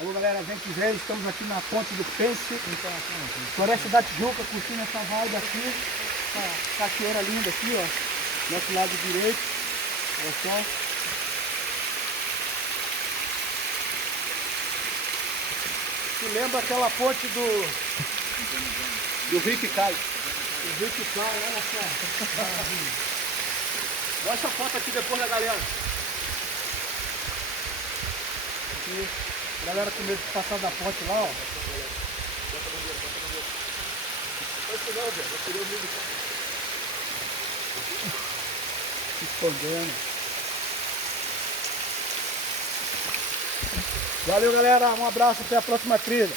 Alô galera, vem que vem, estamos aqui na ponte do Pence, Floresta da Tijuca, curtindo essa vibe aqui, essa cachoeira linda aqui, ó, nosso lado direito, olha só. Se lembra aquela ponte do rio que cai. O rio que cai, olha só. Mostra a foto aqui depois da galera. Aqui. A galera com medo de passar da ponte lá, ó. Se escondendo. Valeu, galera. Um abraço. Até a próxima trilha.